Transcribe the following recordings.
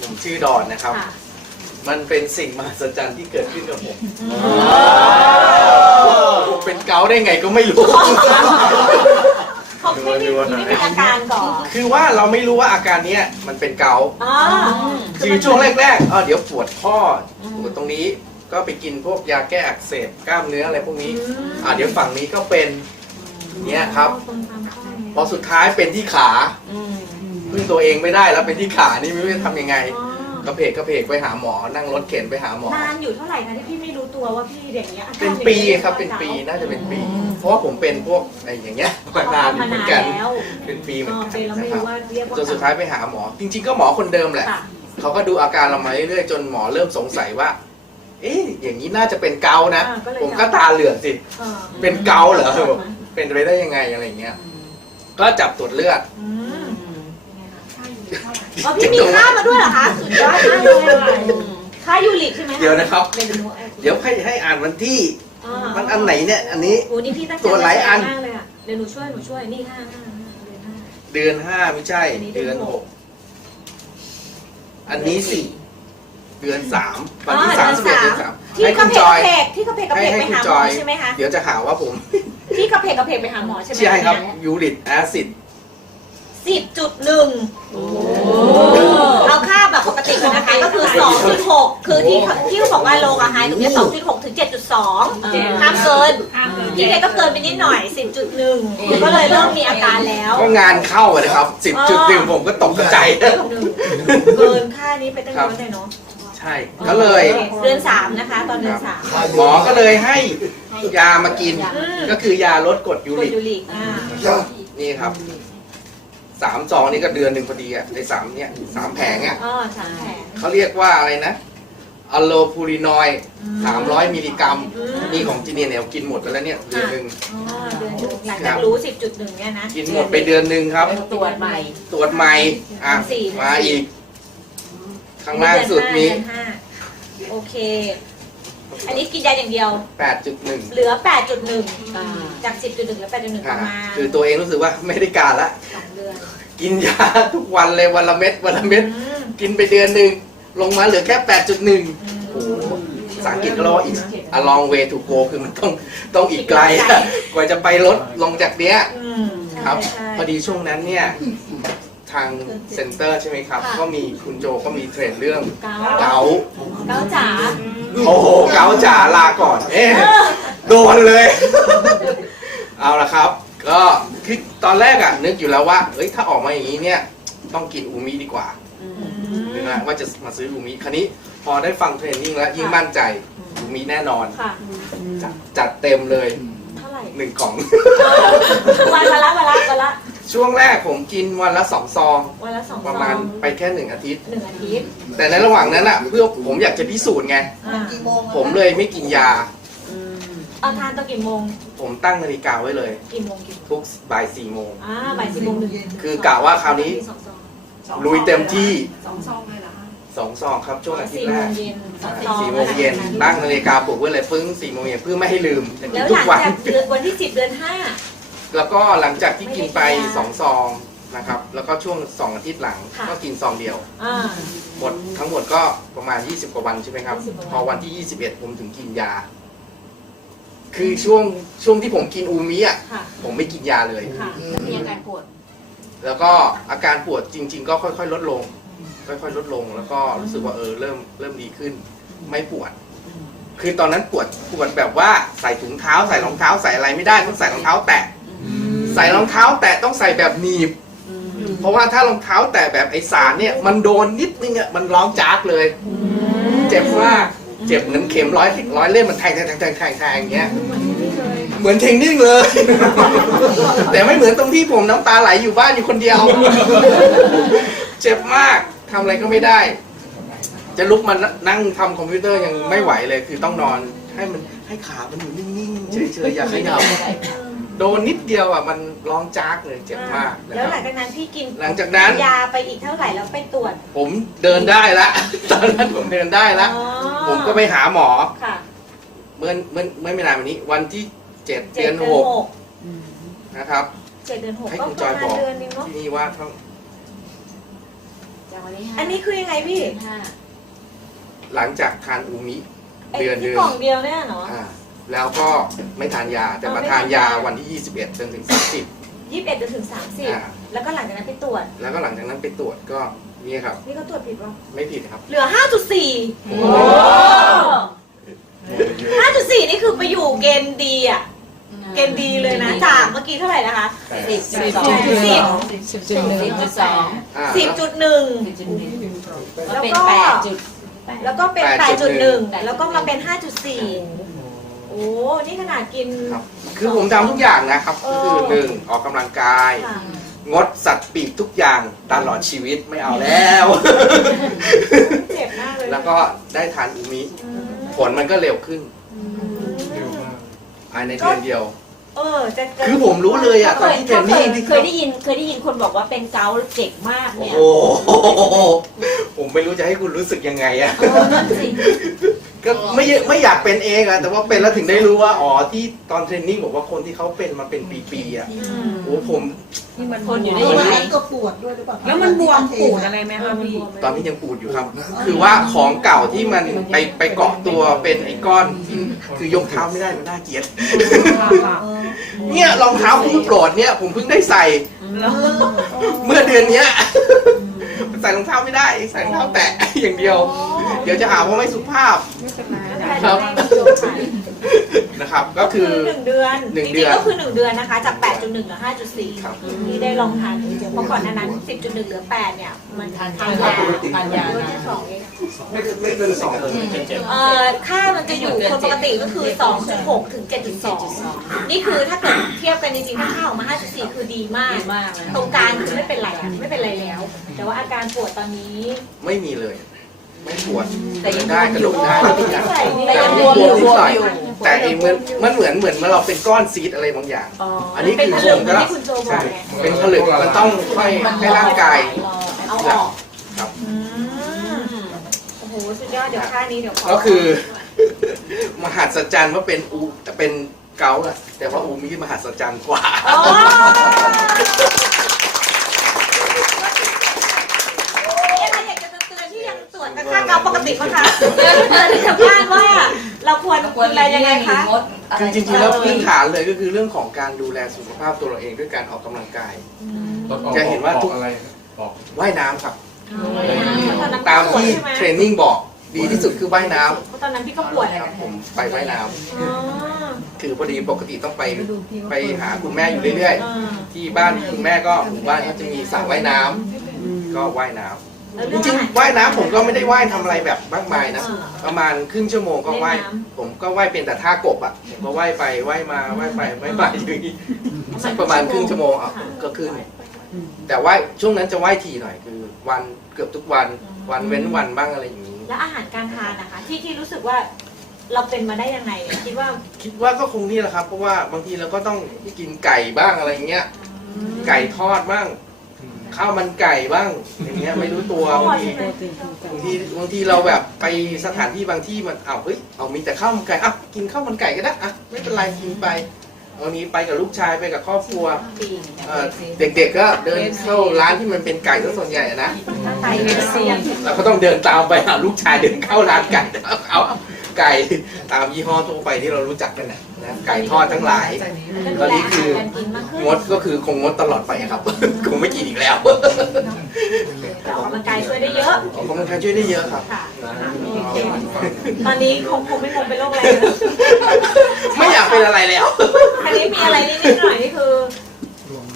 ผมชื่อดอนนะครับค่ะมันเป็นสิ่งมหัศจรรย์ที่เกิดขึ้นกับผมผมเป็นเกาต์ได้ไงก็ไม่รู้ เขาไม่มีไม่มีอาการก่อนคือว่าเราไม่รู้ว่าอาการเนี้ยมันเป็นเกาต์อ๋อคือช่วงแรกๆอ๋อเดี๋ยวปวดข้อปวดตรงนี้ก็ไปกินพวกยาแก้อักเสบกล้ามเนื้ออะไรพวกนี้ อ่าเดี๋ยวฝั่งนี้ก็เป็นเนี่ยครับตรงตามข้อนี้พอสุดท้ายเป็นที่ขา พึ่งตัวเองไม่ได้แล้วเป็นที่ขานี่ไม่รู้จะทำยังไงอ๋อกระเพกกระเพกไปหาหมอ นั่งรถเข็นไปหาหมอ นานอยู่เท่าไหร่คะที่พี่ไม่รู้ตัวว่าพี่เด็กเนี้ยอาการเป็นปีครับเป็นปีน่าจะเป็นปี เพราะว่าผมเป็นพวกอะไรอย่างเงี้ยมานานเหมือนกันแล้วเป็นปีเหมือ๋อนอกันเป็นเราไม่นะครับรู้ว่าเรียกว่าจนสุดท้ายไปหาหมอ จริง ๆ ก็หมอคนเดิมแหละ ค่ะเขาก็ดูอาการเรามาเรื่อยๆจนหมอเริ่มสงสัยว่า เอ๊ะอย่างนี้น่าจะเป็นเกาต์นะ อ่าก็เลยผมก็ตาเหลือกสิ เออเป็นเกาต์เหรอ เป็นไปได้ยังไงอะไรเงี้ย ก็จับตรวจเลือด อืม อ๋อพี่มีค่ามาด้วยเหรอคะ สุดยอดมากเลยค่ายูริกใช่ไหมเดี๋ยวนะครับเดี๋ยวหนูอาเดี๋ยวให้ให้อ่านวันที่อ่ามันอันไหนเนี่ย อันนี้ โอ้นี่พี่ตั้งใจตัวหลายอัน มากเลยอะเดี๋ยวหนูช่วยหนูช่วยนี่ห้าห้าห้าเดือนห้า เดือนห้าไม่ใช่ อันนี้เดืเดืออนนหหก ก อันนี้สี่เดือนสามวันที่อ๋อสามสิบเอ็ดเดืเดืออนนสาสามมที่ให้กคุระณเพจกอกยกระเพกที่กระเพกกระให้เพกให้ไปคุณหาหจมออย ใช่ไหมคะ เดี๋ยวจะหาว่าผม ที่กระเพกกระเพกไปหาหมอใช่ไหมใช่ครับยูริกแอซิด สิบจุดหนึ่งเอาค่าแบบปกติก่อนนะคะ ก็คือสองจุดหกคือที่ที่เขาบอกว่าโลกอะไฮตรงนี้สองจุดหกถึงเจ็ดจุดสองห้ามเกินพี่เคก็เกินไปนิดหน่อยสิบจุดหนึ่งก็เลยเริ่มมีอาการแล้วก็งานเข้าอะนะครับสิบจุดหนึ่งผมก็ตกใจ เกินค่านี้ไปตั้งเยอะเลยเนาะใช่ ก็เลยเดือนสามนะคะ ตอนเดือนสามหมอก็เลยให้ยามากิน อืมก็คือยาลดกรดยูกดริกยูริกอ่า นี่ครับ สามซองนี่ก็เดือนหนึ่งพอดีอะในสามเนี่ยสามแผงอะอ๋อสามแผง เขาเรียกว่าอะไรนะอะโลพูรินอยสามร้อยมิลลิกรัมอืม นี่ของจีเนียเนี่ยกินหมดไปแล้วเนี่ยเดือนหนึ่งอ๋อเดือนหนึ่งหลังจากรู้สิบจุดหนึ่งเนี่ยนะ กินหมดไปเดือนหนึ่งครับ ตรวจใหม่ ตรวจใหม่อะสี่ มาอีกข้างล่างสุดมีเอนห้าโอเค อันนี้กินยาอย่างเดียว8.1เหลือ 8.1จาก 10.1เหลือ8.1 ประมาณคือตัวเองรู้สึกว่าไม่ได้การละ สองเดือนกินยาทุกวันเลยวันละเม็ดวันละเม็ด อืมกินไปเดือนหนึ่งลงมาเหลือแค่ 8.1อืมโอ้โหภาษาอังกฤษก็เรียกว่า is a long way to go คือมันต้องต้องอีกไกลอะกว่าจะไปลดลงจากเนี้ย อืมใช่ครับ ใช่พอดีช่วงนั้นเนี่ย ทางเซ็นเตอร์ใช่ไหมครับ ค่ะ ก็มีคุณโจก็มีเทรนเรื่องเกาเกาต์เกาจ๋า โอ้โหเกาต์จ๋าลาก่อน เอ๊ะโดนเลย เอาละครับ ก็คือตอนแรกอะนึกอยู่แล้วว่าเอ้ยถ้าออกมาอย่างนี้เนี่ย ต้องกินอูมิดีกว่าอืมนึกนะว่าจะมาซื้ออูมิคราวนี้ พอได้ฟังเทรนนิ่งแล้วยิ่งมั่นใจอูมิแน่นอนค่ะจัดจัดเต็มเลย เท่าไหร่หนึ่งกล่องวันละวันละวันละ ช่วงแรกผมกินวันละสองซอง วันละสองประมาณซองไปแค่หนึ่งอาทิตย์ หนึ่งอาทิตย์แต่ในระหว่างนั้นอะเพื่อผมอยากจะพิสูจน์ไง อ่าผมเลยไม่กินยาเอาทานตอนกี่โมงผมตั้งนาฬิกาไว้เลย กี่โมงกี่โมงทุกบ่ายสี่โมง อ่าบ่ายสี่โมงหนึ่งคือกะว่าคราวนี้ สองซองลุยเต็มที่สองซองเลยเหรอคะสองซองครับช่วงอาทิตสี่ย์แรโมกงเย็นสองซองสี่โมงเย็นตั้งนาฬิกาปลุกไว้เลยปึ้งสี่โมงเย็นเพื่อไม่ให้ลืมจะกิแล้นวทุหลักงวัน จากเดือนวันที่สิบเดือนห้า แล้วก็หลังจากที่กินไปไม่ได้กินยาสองซองนะครับ แล้วก็ช่วงสองอาทิตย์หลังค่ะ ก็กินซองเดียว อ่า หมดทั้งหมดก็ประมาณ 20 กว่าวันใช่ไหมครับ 20กว่าวัน พอวันที่ 21 ผมถึงกินยา คือช่วงช่วงที่ผมกินอูมิอะ ค่ะ ผมไม่กินยาเลย ค่ะแล้วมีอาการปวด แล้วก็อาการปวดจริง ๆ ก็ค่อย ๆ ลดลง ค่อย ๆ ลดลง แล้วก็รู้สึกว่าเออเริ่มเริ่มดีขึ้น ไม่ปวด คือตอนนั้นปวดปวดแบบว่าใส่ถุงเท้าใส่รองเท้าใส่อะไรไม่ได้ต้องใส่รองเท้าแตะ ใส่รองเท้าแตะต้องใส่แบบหนีบ เพราะว่าถ้ารองเท้าแตะแบบไอสารเนี่ย มันโดนนิดนึงอะมันร้องจากเลย เจ็บมากเจ็บเหมือนเข็มร้อยร้อยเล่มมันแทงแทงแทงแทงแทงแทงอย่างเงี้ยเหมือนเทงนิ่งเลย แต่ไม่เหมือนตรงที่ผมน้ำตาไหลอยู่บ้านอยู่คนเดียว เจ็บมากทำอะไรก็ไม่ได้ จะลุกมานั่งทำคอมพิวเตอร์ยังไม่ไหวเลย คือต้องนอนให้มันให้ขามันอยู่นิ่งๆเฉยๆอย่าขยับ โดนนิดเดียวอะมันร้องจากเลยเจ็บมากนะแล้วคหลัรับงจากนั้นพี่กินหลังจากนั้น ยาไปอีกเท่าไหร่แล้วไปตรวจผมเดินได้ละ ตอนนั้นผมเดินได้ละ อ๋อผมก็ไปหาหมอ ค่ะเมื่อเมื่อเมื่อไม่นานมานี้ วันที่เจ็ดเจ็เดืดอนเดือนหกหกนะครับ เจ็ดเดือนหกให้ก็คุณปจอระยมาบณอก เดือนนึงเนาะที่นี่ว่าทั้งจากวันที่ห้าอันนี้คือยังไงพี่ห้าหลังจากทานอูมิไอ้เดือนที่เดือนกล่องเดียวเนี่ยเนาะอ่า แล้วก็ไม่ทานยาแต่มาทานยาวันที่ 21จนถึง 30 ยี่สิบเอ็ดจนถึงสามสิบอ่า แล้วก็หลังจากนั้นไปตรวจ แล้วก็หลังจากนั้นไปตรวจก็นี่ครับ นี่ก็ตรวจผิดป่ะไม่ผิดครับ เหลือห้าจุดสี่โอ้ห้าจุดสี่นี่คือไปอยู่เกณฑ์ดีอะ เกณฑ์ดีเลยนะ จากเมื่อกี้เท่าไหร่นะคะ สิบสิบสองสิบ สิบจุดหนึ่งจุดสองอ่า สิบจุดหนึ่ง สิบจุดหนึ่งแล้แล้ววเป็นก็แปดจุด แล้วก็เป็นแปดจุดหนึ่งแล้วก็มาเป็นห้าจุดสี่โอ้นี่ขนาดกิน ครับคือผมทำทุกอย่างนะครับก็คือหนึ่งออกกำลังกาย ค่ะงดสัตว์ปีกทุกอย่างตลอดชีวิตไม่เอาแล้ว เจ็บมากเลยแล้วก็ได้ทานอูมิอืมผลมันก็เร็วขึ้นอืมภายในเดือนเดียว เออจะจะคือผมรู้เลยอะตอนที่เทรนนิ่งที่เคยได้ยินเคยได้ยินคนบอกว่าเป็นเกาต์เจ็บมากโอ้เนี่ยโหผมไม่รู้จะให้คุณรู้สึกยังไงอะเออนั่นสิ ก็ไม่ไม่อยากเป็นเองอะแต่ว่าเป็นแล้วถึงได้รู้ว่าอ๋อที่ตอนเทรนนิ่งบอกว่าคนที่เขาเป็นมาเป็นปีๆอะอืมโอ้ผมคนอยู่ได้ยังไงก็ปวดด้วยหรือเปล่าแล้วมันบวมปูดอะไรไหมคะพี่ ตอนที่ยังปูดอยู่ครับ คือว่าของเก่าที่มันไปไปเกาะตัวเป็นไอ้ก้อนที่คือยกเท้าไม่ได้มันน่าเกลียด เนี่ยรองเท้าคู่โปรดเนี่ยผมเพิ่งได้ใส่เมื่อเดือนเนี้ย ใส่รองเท้าไม่ได้ ใส่รองเท้าแตะอย่างเดียว เดี๋ยวจะหาว่าไม่สุภาพครับนะครับ ก็คือหนึ่งเดือนหนึ่งจเดืริงอนๆก็คือหนึ่งเดือนนะคะ จาก 8.1เหลือ5.4ครับที่ได้ลองทานเพราะก่อนหน้านั้น 10.1เหลือ8เนี่ย มันทานทานยายาทานยา โดสที่สองเองไม่ไม่เกินสองเดือนเอ่อค่ามันจะอยู่คนปกติก็คือ 2.6 ถึง 7.2 นี่คือถ้าเกิดเทียบกันจริงๆ ถ้าค่าออกมา 5.4 คือดีมากดีมากเลย ตรงกลางคือไม่เป็นไรอะไม่เป็นไรแล้ว แต่ว่าอาการปวดตอนนี้ ไม่มีเลย ไม่ปวดแต่ยังได้กระดูกได้โอ้ทุกอย่างใส่นี่แต่ยังบวมอยู่บวมอยู่แต่ไอ้เหมือนมันเหมือนเหมือนเราเป็นก้อนซีดอะไรบางอย่างอ๋ออัอันนี้เป็นคือผลึกผมก็ที่คุณโจบอกไงเป็นผลึกมันต้องค่อยให้ร่างกายเอาออกครับอืมโอ้โหสุดยอดเดี๋ยวค่านี้เดี๋ยวขอก็คือ มหัศจรรย์ว่าเป็นอูเป็นเกาต์อะแต่ว่าอูมีมหัศจรรย์กว่า อ๋อมีอะไรอยากจะเตือนที่ยังตรวจค่าเกาปก ติมั้งคะเตือนที่ชาวบ้านว่าเราควรดูแลยังไงคะคือจริงๆแล้วพื้นฐานเลยก็คือเรื่องของการดูแลสุขภาพตัวเราเองด้วยการออกกำลังกาย จะเห็นว่าทุก อะไรบอกว่ายน้ำครับตอนนั้นตามปวดที่ใช่ไหมเทรนนิ่งบอกดีที่สุดคือว่ายน้ำเพราะตอนนั้นพี่ก็ปวดครับผมไปว่ายน้ำอ๋อคือพอดีปกติต้องไปไปหาคุณแม่อยู่เรื่อยอ่าๆที่บ้านคุณแม่ก็หมู่บ้านเขาจะมีสระว่ายน้ำก็ว่ายน้ำ แล้วจเรื่องริงอาหาร ๆว่ายน้ำผมก็ไม่ได้ว่ายทำอะไรแบบมากมายนะ อ่าประมาณครึ่งชั่วโมงก็ว่าย เล่นน้ำ ผมก็ว่ายเป็นแต่ท่ากบอะ ผมก็ว่ายไปว่ายมาว่ายไปว่ายมาอยู่อย่างนี้สักประมาณครึ่งชั่วโมงอะก็ขึ้น แต่ว่าช่วงนั้นจะว่ายทีหน่อยคือ วันเกือบทุกวันวันเว้นวันบ้างอะไรอย่างนี้ แล้วอาหารการทานนะคะ ที่ที่รู้สึกว่าเราเป็นมาได้ยังไง คิดว่าคิดว่าก็คงนี่แหละครับ เพราะว่าบางทีเราก็ต้องกินไก่บ้างอะไรอย่างเงี้ย ไก่ทอดบ้าง ข้าวมันไก่บ้าง อย่างเงี้ยไม่รู้ตัวบางทีบางทีบางทีเราแบบไปสถานที่บางที่มันเอาเฮ้ยเอามีแต่ข้าวมันไก่อะกินข้าวมันไก่ก็ได้อะไม่เป็นไรกินไปวันนี้ไปกับลูกชายไปกับครอบครัวเอ่อเด็กๆก็เดินเข้าร้านที่มันเป็นไก่ซะส่วนใหญ่อะนะถ้าไตเป็นเสียงเราก็ต้องเดินตามไปหาลูกชายเดินเข้าร้านไก่เอาเอาไก่ตามยี่ห้อทั่วไปที่เรารู้จักกันนะ นะไก่ทอดทั้งหลายตอนนี้คือการกินมากขึ้นงดก็คือคงงดตลอดไปครับ คงไม่กินอีกแล้วแต่ออกกำลังกายช่วยได้เยอะออกกำลังกายช่วยได้เยอะครับค่ะโอเคตอนนี้คงคงไม่คงเป็นโรคอะไรนะไม่อยากเป็นอะไรแล้วอันนี้มีอะไรนิดๆหน่อยๆนี่คือ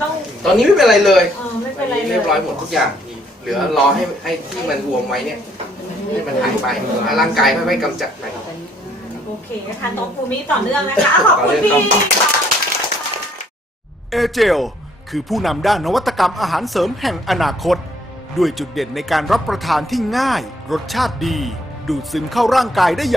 ต้องตอนนี้ไม่เป็นไรเลยเออไม่ตเป็อนนไรนี้เลเรียยบร้อยหมดทุกอย่างเหลือรอให้ให้ที่มันรวมไว้เนี่ยให้มันหายไปแล้วร่างกายค่อยๆกำจัดไป โอเคทานโต๊ะฟูมิต่อเนื่องนะคะ ขอบคุณพี่เอเจลคือผู้นำด้านนวัตกรรมอาหารเสริมแห่งอนาคต ด้วยจุดเด่นในการรับประทานที่ง่าย รสชาติดี ดูดซึมเข้าร่างกายได้อย่าง